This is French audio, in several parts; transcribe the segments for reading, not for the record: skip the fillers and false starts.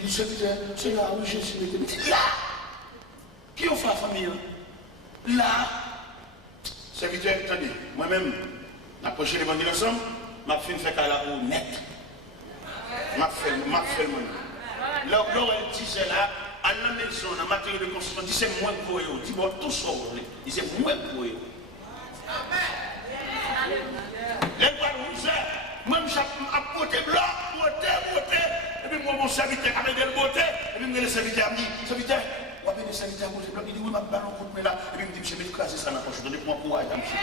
Il dit, c'est là où Jésus me dit, là. Qui a fait la famille? Là. Serviteur, attendez, moi-même, approché l'évangile ensemble, m'a fait faire qu'à la peau net. M'a fait le monde. Là où elle disait là, à la maison, dans la matière de construction, dit c'est moins pour eux. Dit bon, tout ça, il c'est moins pour eux. Les voix rouges, moi je suis à côté blanc, beauté, et puis moi mon serviteur avec des beauté, et puis le serviteur me dit, serviteur, on va venir le serviteur à côté blanc, il dit oui, ma ballon contre moi là, et puis il me dit, je vais écraser ça dans la poche, donnez-moi courage, monsieur.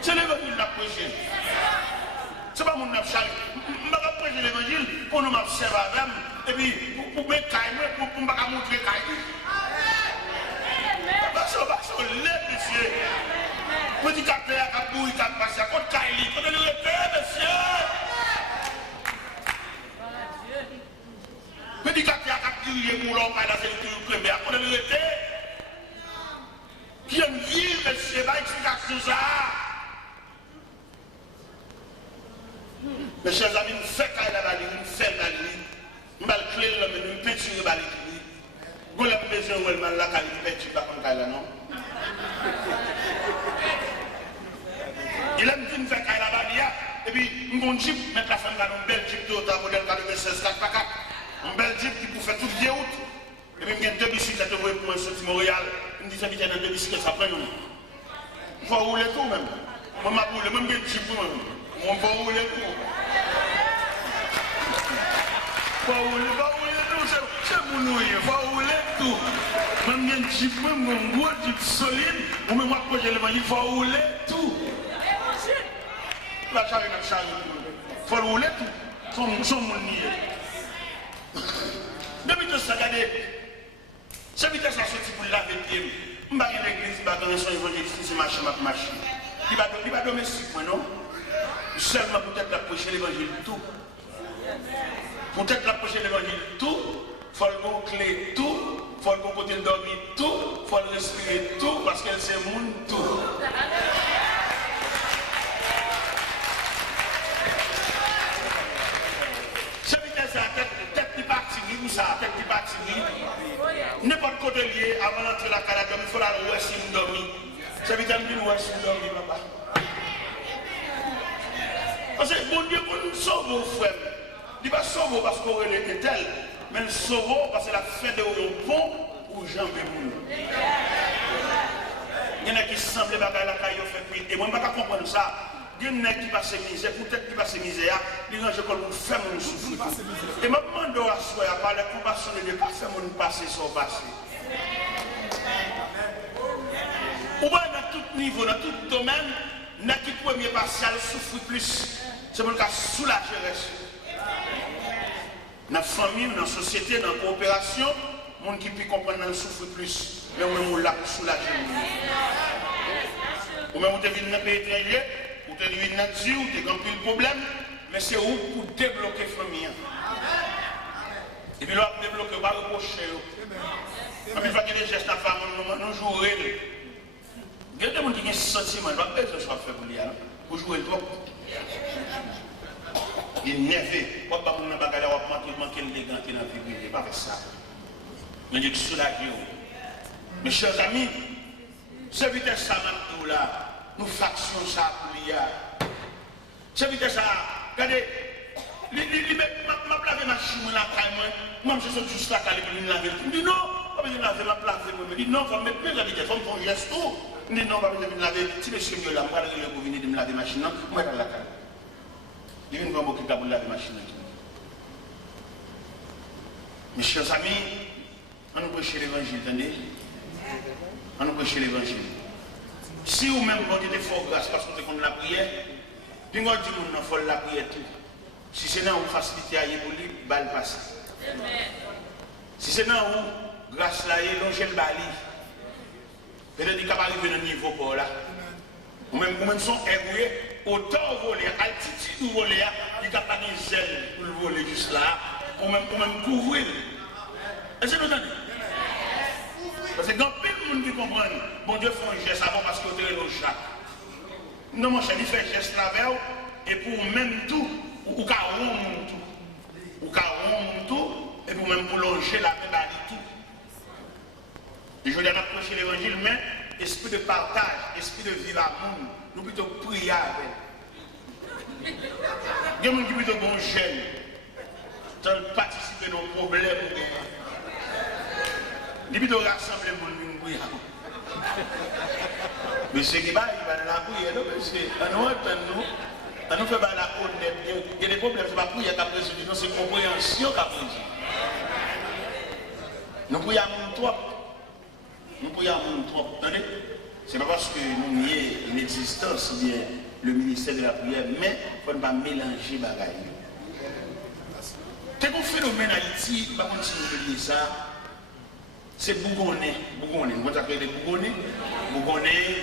C'est l'évangile de la prêcher. C'est pas mon nafchal. Je ne vais pas prêcher l'évangile pour nous m'observer avec, et puis pour me cailler, pour me montrer cailler. Parce que les messieurs, petit capteur à bouille, à passer à côté cailler, quand le répète, monsieur. Petit capteur à crier pour l'homme, à la sécurité, à côté le répète. Qui aime vivre, monsieur, va expliquer ça. Mes chers amis, nous faisons la balle, nous faisons la ligne. Nous allons clé l'homme, nous pétons la balle. Nous avons besoin de la balle, nous pétons la balle, non? Il aime dire nous faisons la balle, et puis nous avons dit, mettre la femme dans une belle jeep Toyota modèle 96 4x4, une belle jeep qui peut faire toute vieille route. Et puis il y a deux bicyclettes pour moi, sortir Montréal. Il me dit, ça veut dire que deux bicyclettes, ça prend une. Il faut rouler tout même. Moi, je roule, même une jeep pour moi. On va rouler tout. Va rouler tout, c'est mon nouille, va rouler tout. Même un jeep, même un gros jeep solide, ou même moi, j'ai l'évangile, il faut rouler tout. La charge, il faut rouler tout. Son mon nier. Depuis que ça, regardez, c'est vite ça sorti pour laver les pieds. Je vais à l'église, je vais donner son évangile, c'est machine. Il va domestique, non? Seulement peut-être l'approcher l'évangile tout. Peut-être l'approcher l'évangile tout. Il faut le clé tout. Il faut le côté dormir tout. Il faut le respirer tout parce qu'elle c'est monde tout. C'est peut-être ça, tête qui partit, ou ça, tête qui partit. N'importe côté lié avant d'entrer la calade, il faut la rester dormir. Ça veut dire que nous restons dormir, papa. Parce que bon Dieu, pour nous sauver, frère, il va sauver parce qu'on est tel, mais il sauve parce qu'il a fait de pont pour jambe de il y en a qui semblent bagaille la caille fait pire. Et moi, je ne peux pas comprendre ça. Il y en a qui passent misère, peut-être qui passent misère, ils rangent comme nous faire mon souffrir. Et je me demande à soi, à part la compassion de Dieu, pas faire mon passer sans passer. Ou bien dans tout niveau, dans tout domaine, n'a qui premier partial souffre plus. C'est pour le cas soulager dans la famille, dans la société, dans la coopération, les gens qui peuvent comprendre le souffre plus. Mais on est là pour soulager. Ou même vous êtes dans un pays étranger, vous êtes dans une nature, vous êtes dans un problème, mais c'est où pour débloquer la famille. Et puis là, débloquer, on va reprocher. Et puis il faut que les gestes à femme, nous jouer. Il y a des gens qui ont un sentiment, je ne vais pas faire ce que je fais pour jouer trop. Il est nerveux. Pourquoi pas mon bagage à manquer l'élégant qui est dans la vie privée? Pas faire ça. Mais il est soulagé. Mes chers amis, c'est vite ça maintenant là. Nous factions ça pour l'IA. C'est vite ça. Regardez, ma plave machine là, moi je suis juste là, je vais laver. Il dit non, je vais laver ma plave. Il dit non, je vais mettre mes habitudes, je vais faire un geste. Il dit non, je vais laver. Si monsieur me là, je vais venir de me laver ma machine, je vais la caille. Il vient de m'occuper pour laver ma machine. Mes chers amis, on nous prêche l'évangile, attendez. On nous prêche l'évangile. Si vous-même vous avez des forts grâce parce que vous avez la prière, puis vous dites que vous avez la prière tout. Si c'est dans vous facilité à y pour lui, balle passe. Si c'est dans vous, grâce là, il longe le bali. Peut-être qu'il va arriver dans le niveau pour là. Ou même son égoué, autant voler, altitude ou voler, il n'y a pas de zèle pour le voler juste là. Ou même couvrir. Est-ce que vous entendez? Parce que quand plein de monde qui comprend, bon Dieu fait un geste avant parce que vous avez le chat. Non, mon cher, il fait un geste là et pour même tout, ou qu'à tout. Ou qu'à tout, même pour longer la paix, bah, tout. Et je viens d'approcher l'évangile, mais esprit de partage, esprit de vivre à monde, nous plutôt prier avec. Il y a des gens qui plutôt bon jeune, tant participer à nos problèmes. Il plutôt rassembler le monde pour prier. Mais ce qui va, il va dans la prière, non, parce que nous fait la honnête. Il y a des problèmes, c'est pas prière qu'à résoudre, non, c'est compréhension qu'à résoudre. Nous prions à mon trop. Nous prions à mon trop. Attendez, c'est pas parce que nous nions l'existence ou bien le ministère de la prière, mais il ne faut pas mélanger les bagages. C'est un phénomène en Haïti, par contre, si vous oubliez ça, c'est Bougonnais. Bougonnais, vous appelez les Bougonnais. Bougonnais,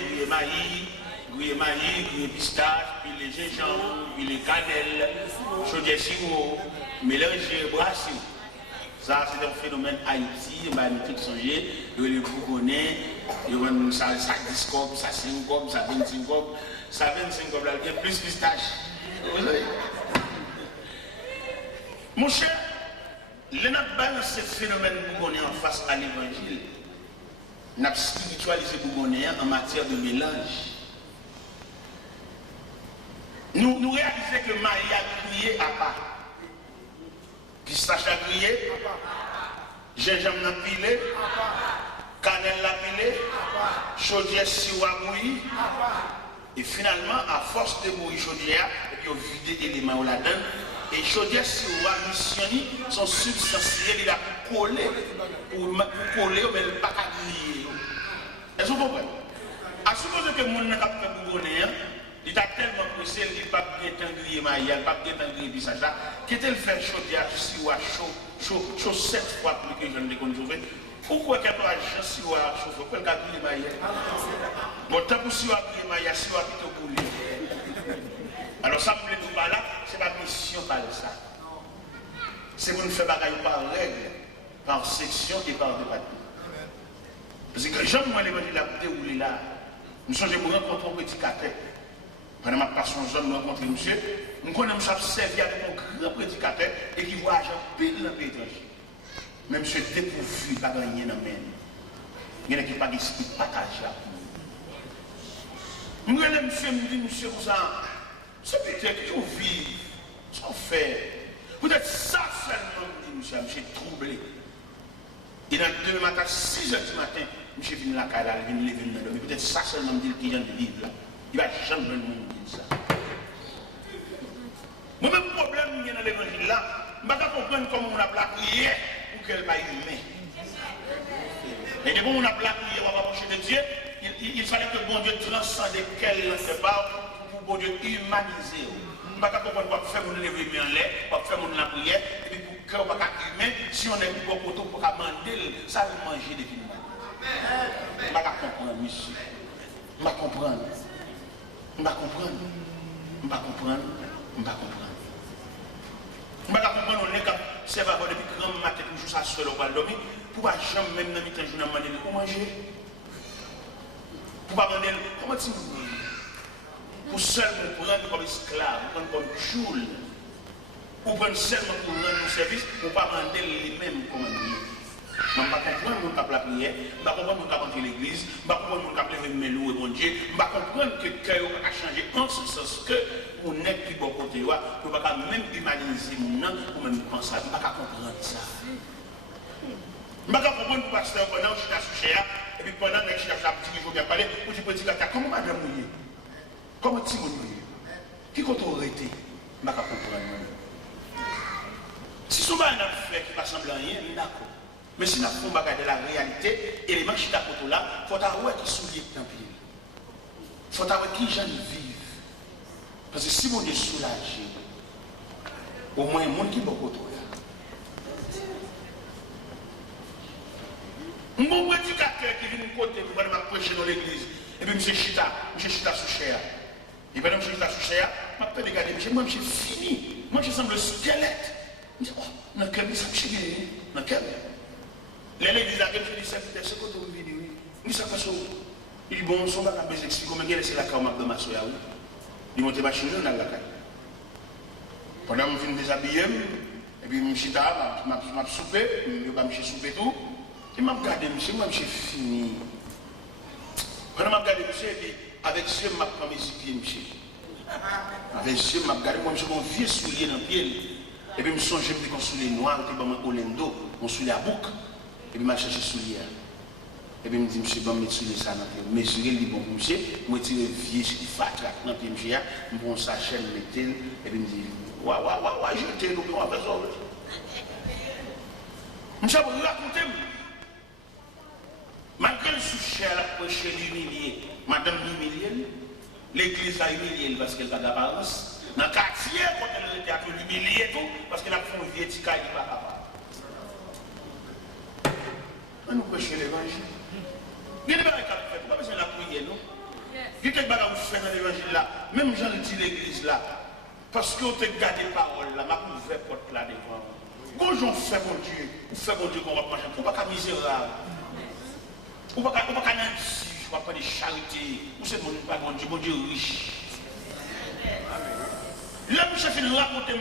gruyé maïs, gruyé pistache, puis les gingembre, puis les cannelles, chaudier sirop, mélangé, brassé. Ça, c'est un phénomène Haïti, il y a des trucs songés, il y a les Bougonnais, il y a ça 10 copes, ça 5 copes, ça 25 copes, ça 25 copes, il y a plus pistache. Vous savez? Mon cher, le n'a balance ce phénomène Bougonnais en face à l'évangile. N'a spiritualisé Bougonnais en matière de mélange. Nous réalisons que Marie a crié à part. Pistache a crié, gingembre a pilé, cannelle a pilé, chaudière sirop a bouilli. Et finalement, à force de bouillir chaudière, et puis on vide l'élément là-dedans. Et chaudière sirop a missionné son substantiel, il a collé pour coller, mais il n'a pas griller. Est-ce que vous comprenez? À supposer que mon n'a pas fait Bougonnais, il a tellement pressé, il n'a pas bien grillé maïs, il n'a pas bien grillé bissage, qu'il fait chaudière sirop chaud 7 fois plus que je ne l'ai connu. Pourquoi qu'il n'y a pas de sirop chaud? Pourquoi il y a grillé maïs? Bon, tant que sirop grillé maïs, sirop plutôt coulé. Alors ça me plaît tout par là, c'est pas mission par ça. C'est pour nous faire bagaille par règle, par section et par département. Parce que j'aime moi l'évangile a déroulé là. Nous sommes pour rencontrer un petit catet. Pendant ma passion zone, nous rencontrons monsieur. Nous connaissons servi avec un grand petit catet et qui voyage en pile dans le pays étranger. Mais monsieur dépourvu, pas gagné dans le même. Il y en a qui pas d'esprit de partage là. Nous allons me dire, monsieur, pour ça. C'est peut-être que vous vivez, ça fait. Peut-être ça seulement, monsieur, monsieur troublé. Et dans le matin, 6 h du matin, monsieur vient la caille, il vient lever le nom. Peut-être ça seulement me dit qu'il vient de vivre là. Il va jamais le monde dire ça. Moi-même, problème, il y a dans l'évangile là, je ne vais pas comprendre comment on a prié pour qu'elle va humaine. Et dès qu'on a prié, on va approcher de Dieu, il fallait que bon Dieu transcende qu'elle ne se parle. Pour Dieu humaniser. Je ne vais pas comprendre quoi faire mon lever en l'air, quoi faire mon la prière, et puis pour que on va humain, si on est pour poteau pour manger, ça va manger des films. Je ne vais pas comprendre, monsieur. Je ne vais pas comprendre. Je ne vais pas comprendre. Je ne vais pas comprendre. Je ne vais pas comprendre. Je ne vais pas comprendre, on est comme c'est pas depuis grand matin, toujours ça seul, on va dormir, pour pas jamais même dans le journée demander pour manger. Pour pas demander comment tu veux. Pour seulement prendre comme esclave, prendre comme choule, ou prendre seulement pour rendre nos services, pour ne pas demander les mêmes commandes. Je ne vais pas comprendre mon cap la prière, je ne vais pas comprendre mon cap entrer l'église, je ne vais pas comprendre mon cap lever mes loups et mon Dieu, je ne vais pas comprendre que le cœur a changé en ce sens que on n'est plus bon côté, on ne va pas même humaniser mon nom pour même penser, je ne vais pas comprendre ça. Je ne vais pas comprendre le pasteur pendant que je suis associé, et puis pendant que je suis associé, je vais bien parler, ou tu peux dire, comment madame mouillé? Comment tu m'as qui compte aurait été? Je ne vais pas comprendre. Si souvent on a fait qui ne ressemble à rien, d'accord. Mais si on a fait de la réalité, et les manches qui sont là, il faut avoir qui sont liés dans le pied. Il faut avoir qui gens vivent. Parce que si on est soulagé, au moins il y a un monde qui est beaucoup là. Mon prédicateur qui vient de côté pour aller prêcher dans l'église, et puis M. Chita sous cher. Et pendant que je suis associé, je vais regarder, moi je suis fini. Moi je semble le squelette. Je dis, oh, dans quel ça me chie dans quel l'église a dit, c'est ce que tu veux dire, oui. Il dit, ça passe où? Il dit, bon, on va pas expliquer comment c'est la carte de ma soeur. Il monte ma chemise dans la caille. Pendant que je viens déshabiller, et puis monsieur m'a soupé, je vais souper tout. Et m'a regardé monsieur, moi j'ai fini. Pendant m'a regardé monsieur, avec ce m'a pris mes pieds monsieur. Avec ce m'a regardé, moi j'ai mon vieux soulier dans le pied. Et puis je me suis dit que mon soulier noir, je suis Orlando, mon soulier à bouc. Et puis je cherché le soulier. Et puis je me dis, monsieur, je vais mettre soulier ça dans le pied. Monsieur, il dit, bon, monsieur, je vais tirer le vieux qui fatra dans le pied, monsieur, je vais prendre sa chaîne, et puis je me dis, ouais, je t'ai dit, on va faire ça. Monsieur, vous racontez, malgré le souci à la prochaine humiliée, madame l'humiliée, l'église a humilié parce qu'elle n'a pas d'apparence. Dans le quartier, quand elle était à l'humilier et tout, parce qu'elle a fait un vieux petit cas, il n'est pas capable. On nous prêche l'évangile. Il y a des choses à faire, pourquoi besoin de la prière, non? Il y a des choses à faire dans l'évangile là, même j'en dis l'église là, parce que vous avez gardé la parole là, ma ouvert porte là devant. Quand j'en fais mon Dieu, qu'on va manger, vous ne pouvez pas misérable. Vous ne pouvez pas nanti, je ne vais pas de charité, vous savez, mon Dieu riche. Là, je fais raconter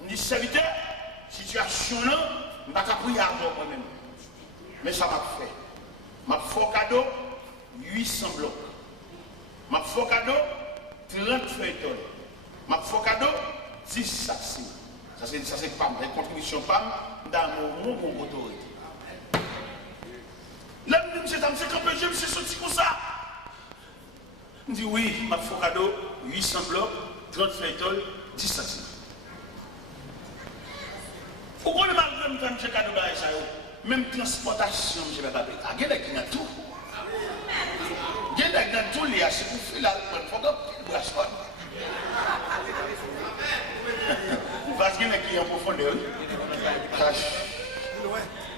je dis serviteur, situation là, je ne vais pas prier avant moi-même. Mais ça m'a fait. Ma fait cadeau, 800 blocs. Ma fait cadeau, 30 feuilletons. Ma fait cadeau, 10 sacs. Ça c'est PAM, la contribution PAM dans mon autorité. Là, je me dis, je me suis sorti comme ça. Je dis oui, ma fait cadeau, 800 blocs, 30 feuilletons, 10 sacs. Pourquoi le malgré me fait cadeau dans ça? Même transportation, je ne vais pas payer. Il y a des gens qui ont tout. Il y a des gens qui ont tout, c'est pour faire la brassard. Parce qu'il y a des gens qui ont profondeur.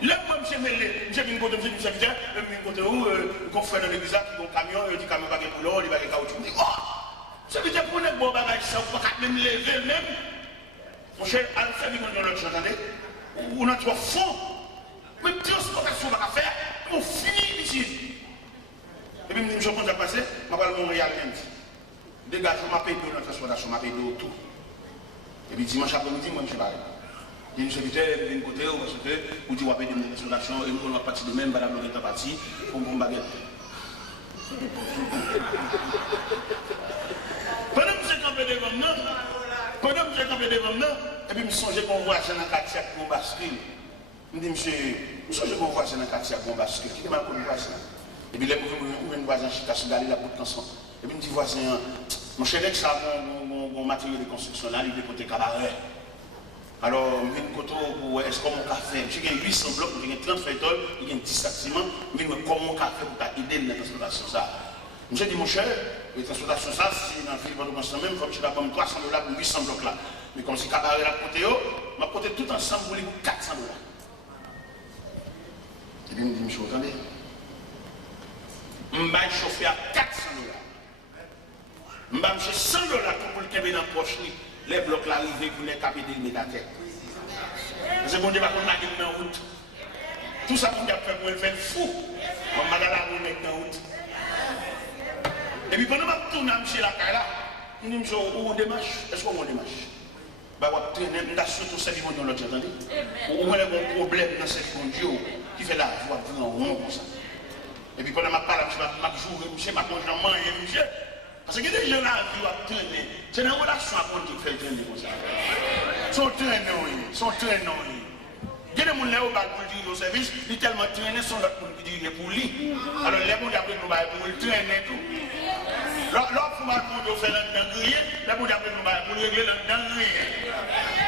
Là, moi, je viens de côté de je viens de côté où, qu'on fait dans l'église, qui ont un camion, il dit camion pas de boulot, il va de caoutchouc. Je dis, oh, ça veut dire pour les bons bagages, ça, on ne peut pas même lever même. Mon cher, à la fin, on a l'autre chose, attendez. On a trois fonds. Mais transportation va faire, on finit ici. Et puis, je me suis passé, je vais à Montréal. Dégage, je m'appelle de la transportation, je m'appelle de tout. Et puis, dimanche après-midi, moi, je suis là. Il y a une secrétaire qui vient côté, parce que vous dites, vous avez des transportations, et nous, on va partir de même, madame, on est parti, pour mon baguette. Pendant que j'ai campé devant nous, et puis, je me suis dit qu'on voit ça dans le quartier pour basculer. Je me dis, monsieur, je qu'on voit ça dans le quartier pour basculer. Qui est mal connu voisin? Et puis, là, je me voisin qui a d'aller la bout de ensemble. Et puis, je me dis, voisin, mon cher ex a mon matériel de construction là, il est côté cabaret. Alors, je me dis, est-ce qu'on a fait? J'ai 800 blocs, j'ai 30 feuilletons, j'ai 10 sacs ciment, mais comment on a fait pour aider dans la transportation ça? Je me dis, mon cher, la transportation ça, c'est dans le ville de Boston même, comme je l'ai pas 300 $ pour 800 blocs là. Mais comme si cabaret là, côté, je vais côté tout ensemble pour les 400 $. Et puis, il me dit, monsieur, attendez. Je vais chauffer à 400 $. Je vais acheter 100 $ pour le tomber dans la poche. Les blocs là arrivent pour les caper de mettre à terre. Parce que bon Dieu va qu'on a mis dans la route. Tout ça qu'on a fait pour le faire fou. On va la mettre dans la route. Et puis pendant que je tourne à M. Lakala, je me dis, monsieur, où on démarche? Est-ce qu'on démarche? On va traîner, on a surtout ça qui vont dans l'autre, attendez. On a un problème dans cette conduite qui fait la voie en rond comme ça. Et puis pendant que je parle, je joue, monsieur, je mange, monsieur. Parce que les gens là qui vont traîner, c'est une relation à compte qui fait traîner comme ça. Sont traînés. Il y a des gens là pour dire au service, ils sont tellement traînés, sont là pour dire pour lui. Alors les gens après nous pour le traîner tout. L'autre faut mal pour faire le dangrier, les gens après nous pour régler le dangrier.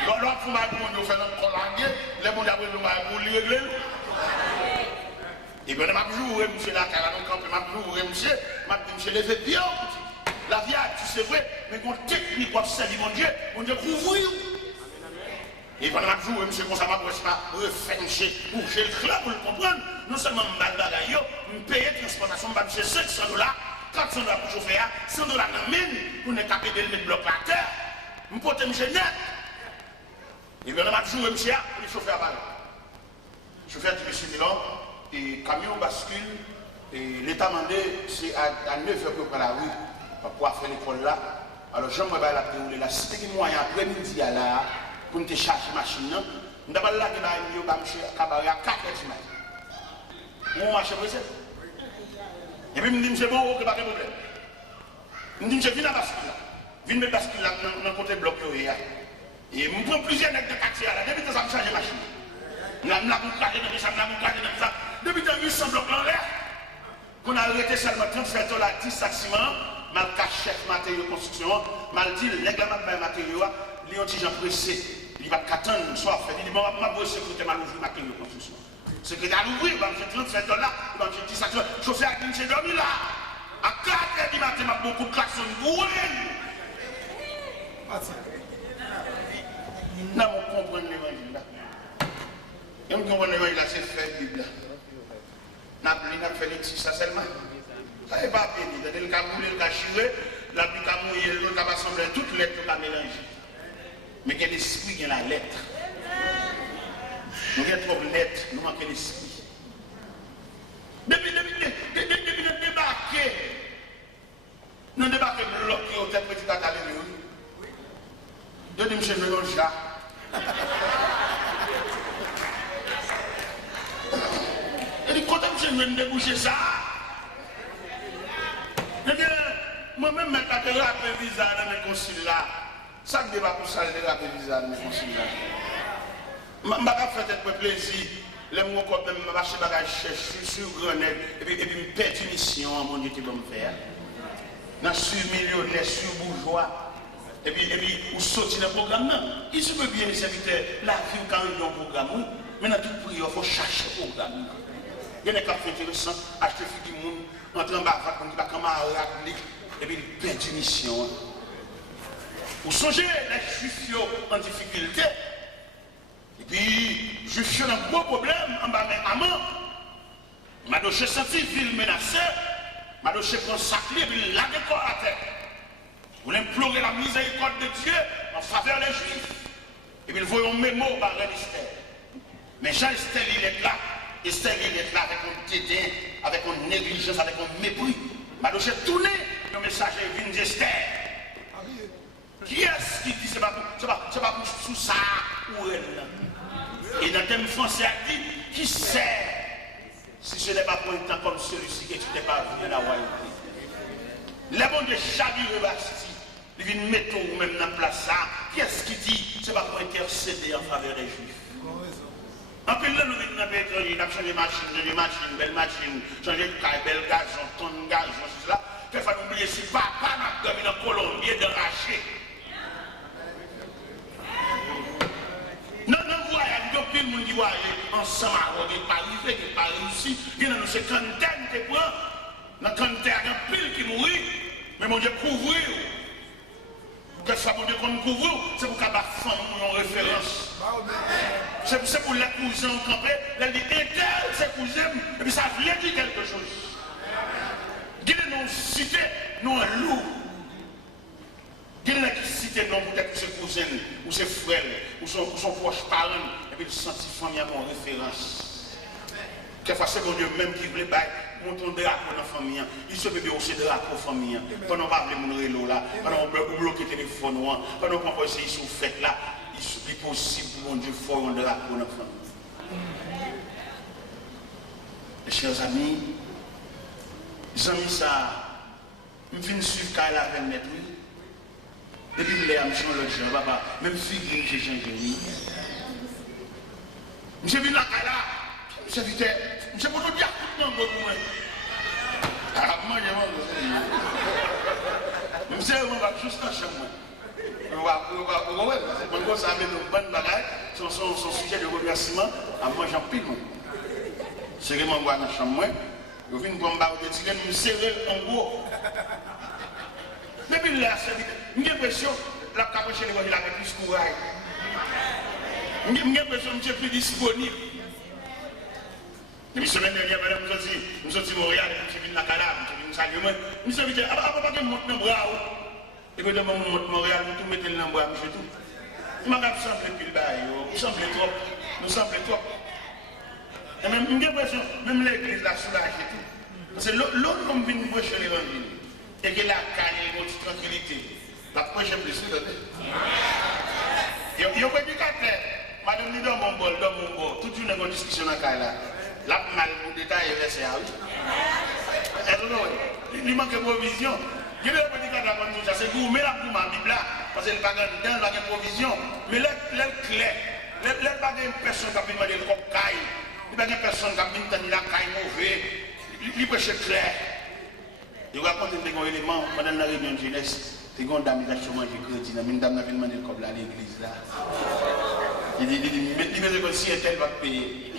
L'autre faut mal pour faire le collandier, les gens après nous pour régler. Et bien, je joue, monsieur la carrière, je joue, monsieur, les fait bien. La vie, c'est vrai, mais qu'on technique pour servir mon Dieu couvrir. Et pendant que je joue, monsieur, comme ça, je ne pas refermer, bouger le club pour le comprendre. Non seulement je me paye transportation, je me 500 $, 400 $ pour chauffer, 100 $ dans la mine, pour ne capter de mettre bloc à terre. Je me porte monsieur net. Et pendant que je joue, monsieur, pour chauffer à balle. Le chauffeur dit, monsieur Milan, et camion bascule, et l'état mandé, c'est à 9 h pour la rue, pour faire l'école là. Alors, je me vais la dérouler là. Si tu as moyen après-midi là, pour te charger la machine. Je vais là, je vais monsieur Cabaret à 4 heures du matin. Mon marché pressé. Et puis, je me dis, c'est bon, il n'y a pas de problème. Je me dis, je viens à bascule. Je viens à bascule dans le côté bloc. Et je prends plusieurs nègres de quartier là. Depuis que ça me change la machine. Je me dis, depuis que je me dis, blocs en l'air. On a arrêté seulement 37 $ 10 sacs ciment. Mal caché matériaux de construction. Mal dit, les gars, mal matériaux, les gens pressés. Il va attendre, soit fait. Il dit, bon, je vais sécurité mal ouvrir matériaux de construction. Secrétaire ouvrir, j'ai 37 $, j'ai 10 sacs ciment. Chauffeur a dit, j'ai dormi là. À 4 h du matin, j'ai beaucoup de klaxons. Non, on comprend l'évangile là. Et on comprend l'évangile là, c'est fait Bible. N'a fait les petits, ça seulement. Ça n'est pas bien. Il a moulé, il a chiré, la pluie a mouillé, il a assemblé toutes les lettres, il a mélangé. Mais quel esprit, il y a la lettre. Nous avons trop de lettres, nous manquons l'esprit. Depuis de débarquer, nous débarquer bloqué au tête petit tata de monsieur le chat. Et dit, quand je viens de déboucher ça, moi-même, je vais rappeler visa dans mes consuls là. Ça ne débat pour ça, je vais rappeler visa dans mes consuls là. Je ne vais pas faire plaisir. Les mots comme même, je vais acheter des bagages sur Grenade et puis je perds une mission à mon Dieu qui va me faire. Je suis millionnaire, je suis bourgeois. Et puis, vous sortez dans le programme. Il se peut bien, les serviteurs, la vie quand ils ont un programme. Mais dans toute prière, il faut chercher le programme. Il y a des cas intéressants, acheter des gens, entrer en bas, on dit pas comment rappeler, et puis il perd une mission. Vous songez les juifs en difficulté, et puis juifs ont un gros problème en bas, mais amant, Madoché senti ville menacée, Madoché prend sacré, et puis la décor à terre. Vous implorez la miséricorde de Dieu en faveur des juifs, et puis il voit un mémo par Esther. Mais Jean-Esther, il est là. Esther, il est là avec un dédain, avec une négligence, avec un mépris. Madoché tourné, le messager vient d'Esther. Qui est-ce qui dit c'est pas pour sous ça ou elle? Et dans le thème français, il dit qui sait si ce n'est pas pour un temps comme celui-ci que tu n'es pas venu à la royauté. Les bons de Chabir Basti, ils viennent mettre ou même dans la place ça. Qui est-ce qui dit c'est pas pour intercéder en faveur des Juifs? En plus, là, nous venons dans le pétrole, nous avons changé de machine, belle machine, changé de caille, belle gaz, tonne de gaz, tout cela. Il faut oublier si papa n'a pas dans Colombie de racher. Non, voyage, depuis le monde qui voyage ensemble, qui n'est pas arrivé, qui n'est pas réussi, il y a une cinquantaine de points, dans la quarantaine, il y a pile qui mourit, mais mon Dieu, couvrir. Que ça pour dire qu'on couvre, c'est pour qu'à la femme en référence. C'est pour les cousins campés, elle dit éternel, c'est cousin, et puis ça vient dire quelque chose. Dis-le nous citer, nous un loup. Dis-le qui citer non peut-être ses cousins, ou ses frères, ou son proche parent, et puis le senti famille à mon référence. Quelquefois c'est mon Dieu même qui voulait monter un drapeau dans la famille. Il se peut aussi de drapeau famille. Pendant qu'on va appeler mon rélo là, pendant qu'on bloque le téléphone, pendant qu'on va essayer sur fête là, il est possible pour mon Dieu faire un drapeau dans la famille. Mes chers amis, ça, je viens de suivre quand elle avait le net, oui. Et puis, je l'ai amené l'autre jour, papa, même figure, j'ai changé, oui. Je viens là, je suis pour tout dire, non, moi. Ah, moi, je suis juste en chambre. Quand ça avait une bonne bagaille, son sujet de remerciement, à moi, j'en pile. C'est que moi, je suis dans la chambre, je viens pour me battre, je me serrer en gros. Depuis là, j'ai l'impression que la capuche de l'évangile avec plus courage. J'ai l'impression que je suis plus disponible. La semaine dernière, nous sommes à Montréal, nous sommes à Calabre, nous sommes à Salut. Nous sommes à Papa, nous sommes à Montréal. Et puis, nous sommes à Montréal, nous sommes à Montréal, nous sommes à Montréal. Nous sommes à nous sommes trop. Et même, j'ai l'impression que même l'église l'a soulagé tout. Parce que l'autre, comme vient nous prêcher l'évangile, et que la calme, notre tranquillité, la prochaine plus. Yo prédicateur, madame dit dans mon bol, toute une discussion dans la là. La mal pour détailler verset oui. Il manque de provision. Je vais pas dire que la c'est vous, mais la pour ma Bible là, parce que le bagage dedans, la provision, mais l'air clair. L'air pas de personne qui a demandé le comme caille. Il n'y a pas de personne qui a demandé la caille mauvais. Il peut être clair. Je vais raconter un élément pendant la réunion de jeunesse. C'est une dame qui a chômage crédit. Une dame qui a demandé le comme à l'église là. Il dit, mais si un tel va payer.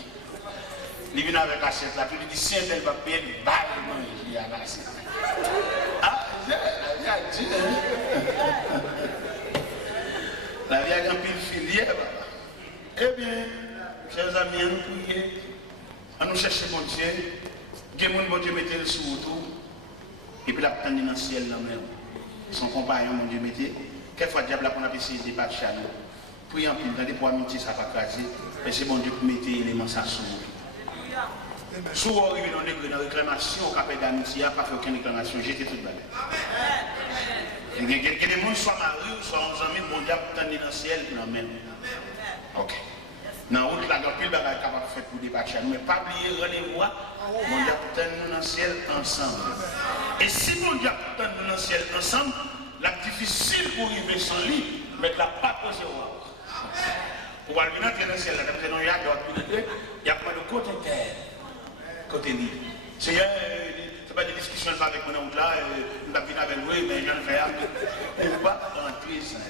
Il vient avec l'assiette là, il dit, si un tel va payer, il va manger à l'assiette. Ah, la vie a un pile filière. Eh bien, chers amis, à nous prier, à nous chercher mon Dieu, que mon Dieu mette le sous autour, et puis la prendre dans le ciel là même. Son compagnon, mon Dieu, mettez. Quelquefois, diable a qu'on a essayé de débattre chez nous. Priez en pile, pour amitié, ça va craser. Mais c'est mon Dieu qui mette l'élément ça sous. Si vous arrivez dans une réclamation, au capet d'amitié, pas fait aucune réclamation, j'étais tout balai. Il y a des gens qui sont mariés, soit en amis, mon diable dans le ciel, non même. Ok. Dans la route, la pile bagaille capable de faire pour débattre, mais pas oublier rendez-vous, mon diable dans le ciel ensemble. Et si mon diable dans le ciel ensemble, la difficile pour arriver sans lui, mais la pas posé au pour aller dans le ciel, il y a pas de côté terre. Côté lui. C'est pas des discussions avec mon oncle là, nous avons avec lui, mais je ne fais rien. On va rentrer sans lui.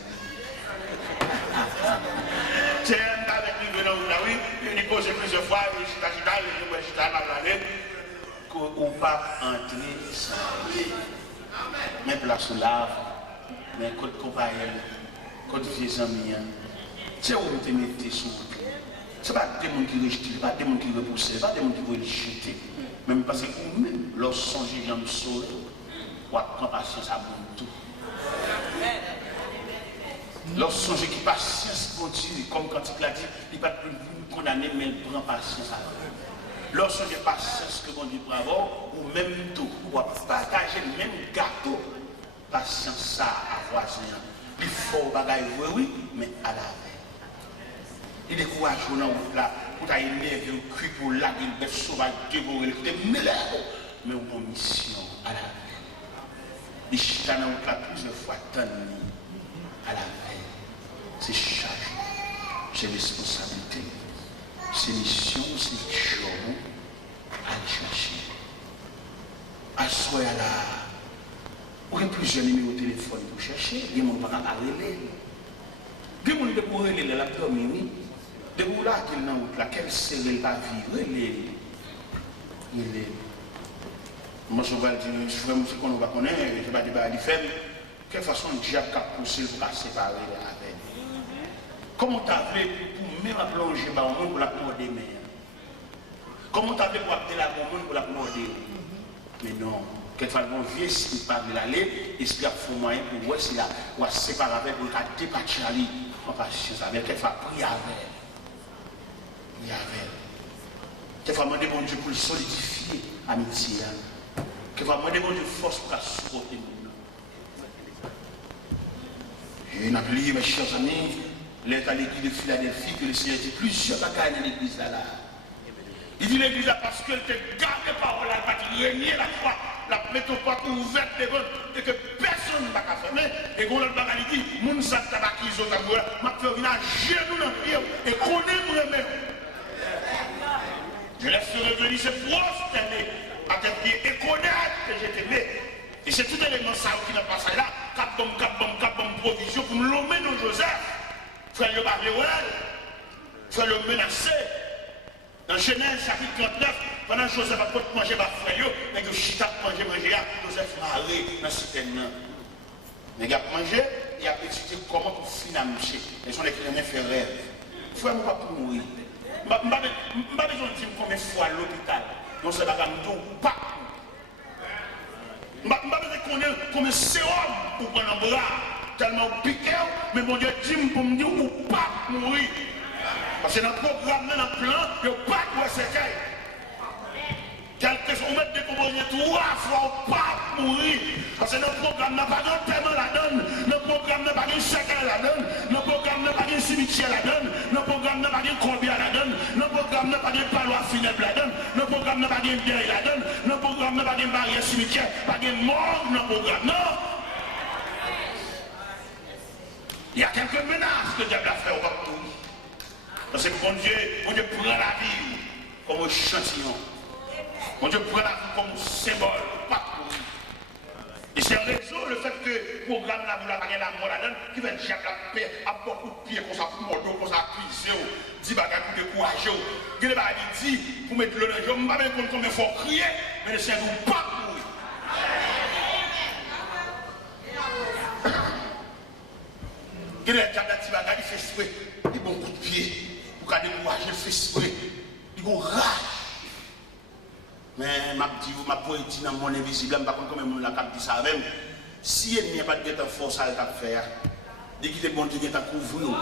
C'est avec lui, mon oncle là, oui, il pose plusieurs fois, je suis là, on va entrer sans lui. Mais place sous lave, mais côté compagnon, côté vieux amis, c'est où vous te mettez sous vous. Ce n'est pas des gens qui rejettent, ce n'est pas des gens qui repoussent, ce n'est pas des gens qui veulent jeter. Même parce que vous-même, lorsque vous songez dans le sol, vous avez patience à vous tout. Lorsque vous songez qui patience pour Dieu, comme quand il l'a dit, il ne va pas vous condamner, mais il prend patience à vous. Lorsque vous avez patience que mon Dieu peut avoir, ou même tout, vous partagez le même gâteau, patience ça à voisin. Il faut bagaille, oui, mais à la veille. Il est courageux dans la là, pour t'élever un cul pour la gueule, bête sauvage, dévorer, mais on mission à la veille. Il chute dans la là plusieurs fois, tant à la veille. C'est charge, c'est responsabilité, c'est mission, c'est job à aller chercher. À soi là, on a plusieurs numéros de téléphone pour chercher, il y a des gens qui vont aller. Il y a des gens qui vont aller là, de vous là, qu'il n'a pas, quelle série va vivre, il est. Moi, je vais dire, je vais me dire qu'on va connaître, je vais dire, il fait, quelle façon le diable a poussé pour séparer avec. Comment tu as fait pour même plonger dans le monde pour la morder mer? Comment tu as fait pour appeler la monde pour la morder? Mais non, quelquefois, mon vieux, s'il ne parle pas d'aller, il se fait moyen pour voir s'il a séparé avec, pour débattre avec lui, en patience avec, quelquefois, prier avec. Il y avait. Quelquefois, demander bon Dieu pour le solidifier, amitié. Quelquefois, demander bon Dieu force pour la supporter. Et on a oublié, mes chers amis, l'être à l'église de Philadelphie, que le Seigneur dit plusieurs bagailles dans l'église là. Il dit l'église là parce qu'elle te garde les paroles, elle va te régner la foi, la métropole ouverte devant, et que personne ne va fermer. Et quand l'autre bagaille dit, moun sa tabakizo tabouya, m'a fait venir à genoux dans le pied, et qu'on aime même. Je laisse revenir se prosterner à tes pieds et connaître que je t'aimais. Et c'est tout élément ça qui n'a pas ça là. Cap bombe provision pour me l'ommer dans Joseph. Frère le parler frère le menacer. Dans Genèse chapitre 39, pendant que Joseph a pas manger par frère, mais que Chita manger, Joseph maré dans ce terrain. Mais il a mangé, il a étudié comment pour financer. Ils sont les chrétiens faire rêve. Frère, moi pas pour mourir. Je n'ai pas besoin de dire combien de fois à l'hôpital. Non, c'est pas comme tout, pas. Je n'ai pas besoin de connaître combien de sérum pour prendre un bras. Tellement piqué, mais mon Dieu dit pour me dire ou pas mourir. Parce que dans le programme, dans le plan, il n'y a pas de secret. Quelque question, on met décomposé 3 fois, pas mourir. Parce que notre programme n'a pas de thème la donne, notre programme n'a pas de chacun la donne, notre programme n'a pas de cimetière la donne, notre programme n'a pas de combien la donne, notre programme n'a pas de palois funèbre la donne, notre programme n'a pas de deuil la donne, notre programme n'a pas de barrière cimetière, pas de mort dans le programme. Non! Il y a quelques menaces que Diable a fait au peuple. Parce que bon Dieu prend la vie comme échantillon. Bon Dieu prend la vie comme symbole, pas pour lui. Et c'est en raison le fait que le programme là, vous l'avez la mort là-dedans, qui va dire que la a beaucoup de pieds, comme ça, pour mordeau, comme ça, cuisser, dit bagages pour décourager. Il y a dit, pour mettre le jeu, je ne sais pas combien il faut crier, mais le Seigneur pas pour lui. Il y a des bagages, il fait exprès, il bon coup de pied, pour qu'il décourage, il fait exprès, il a rage. Mais ma poétie dans mon invisible, je ne sais pas comment la cap dit ça avec. Si il n'y a pas de force à faire, dès qu'il est bon Dieu qui t'a couvert,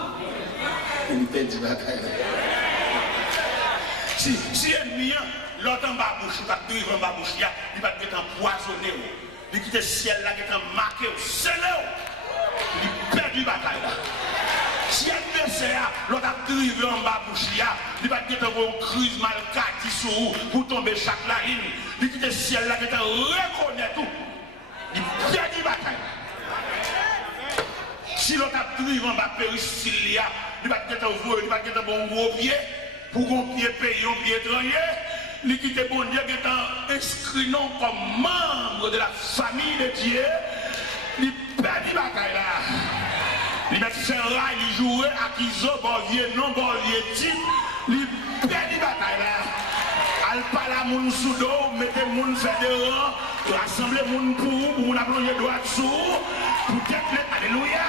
il me perd du bagaille. Si ennemi, l'autre en bas bouche, pas de en bas bouche, il va être empoisonné. Il quitte le ciel là qui est marqué, c'est là. Il perd du bagaille là. Si l'adversaire, l'autre a drivé en bas bouche, il va être une crise mal carte sur pour tomber chaque ligne. Il quitte le ciel là qui est reconnaît tout. Il perd du bagaille. Si l'autre a drivé en bas péristyle, il va être un bon gros pied. Pour qu'on pied payé, un pied étranger, il quitte bon Dieu qui est inscrit non comme membre de la famille de Dieu, il perd du bagaille là. Il met fait rail, il joue à Kizo, Borvier, non Borvier, type, il perd du bagaille là. Al parle à moun sous dos, mettez moun fédérant, rassembler moun pour moun appeler droit dessous, peut-être le, alléluia,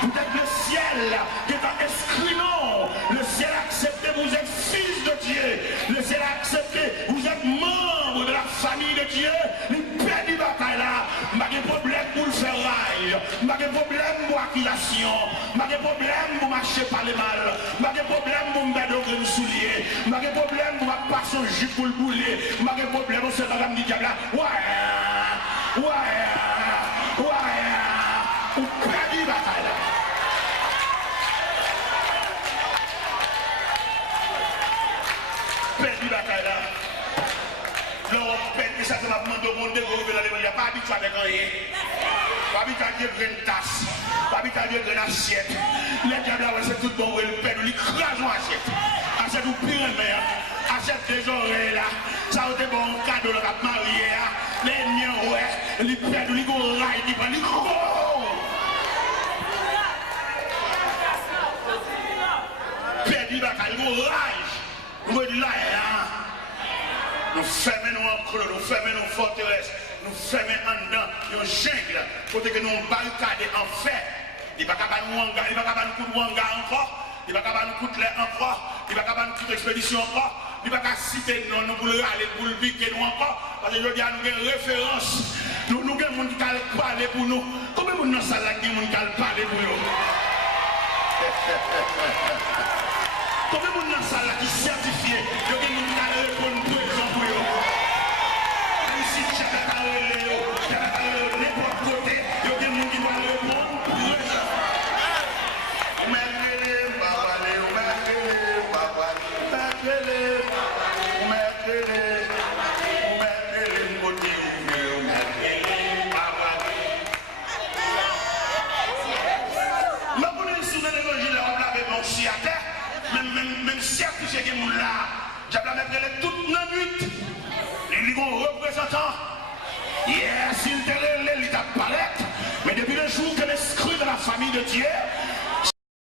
peut-être le ciel qui est inscrit non. Le ciel a accepté, vous êtes fils de Dieu. Le ciel a accepté, vous êtes membre de la famille de Dieu. Il perd du bataille là. Pas de problème pour le faire rail. Pas de problème pour l'accusation. Pas de problème pour marcher par les mal. Pas de problème pour me mettre au soulier. Pas de problème pour passer un jupe pour le bouler. Pas de problème pour se faire la diable là. Ouais. Vous perdez du bataille là. Perdu la bataille là. L'on perd, ça m'a demandé au monde de gouverner, il n'y a pas habitué avec rien. Pas habitué avec une tasse, pas habitué avec une assiette. Les diables là, c'est tout bon, il perd, il crase en assiette. Assiette ou pire, assiette des oreilles là. Ça a été bon cadeau, le cap marié là. Les miens, ouais, il perd, il go rail, il prend, il go. Perdu la bataille, il go rail. Nous fermons en creux, nous fermons nos forteresses, nous fermons en dedans, nous jungle, pour que nous barricades en fait. Il ne va pas nous hangar, il ne va pas nous coup de hangar encore, il ne va pas nous coup de l'air encore, il ne va pas nous coup d'expédition encore, il ne va pas citer non, nous voulons aller pour le piquer nous encore, parce que je dis à nous une référence, nous avons des gens qui parlent pour nous. Combien de gens dans la salle qui parlent pour nous? Combien de gens dans la salle qui sont certifiés? Il y a des gens qui répondent pour exemple. Ici, j'ai n'importe côté, il y a des gens qui doivent répondre pour exemple. Même certifié que mon là, j'ai mettre toute la nuit. Les représentants, yes, il t'a parlé, mais depuis le jour que l'esprit de la famille de Dieu,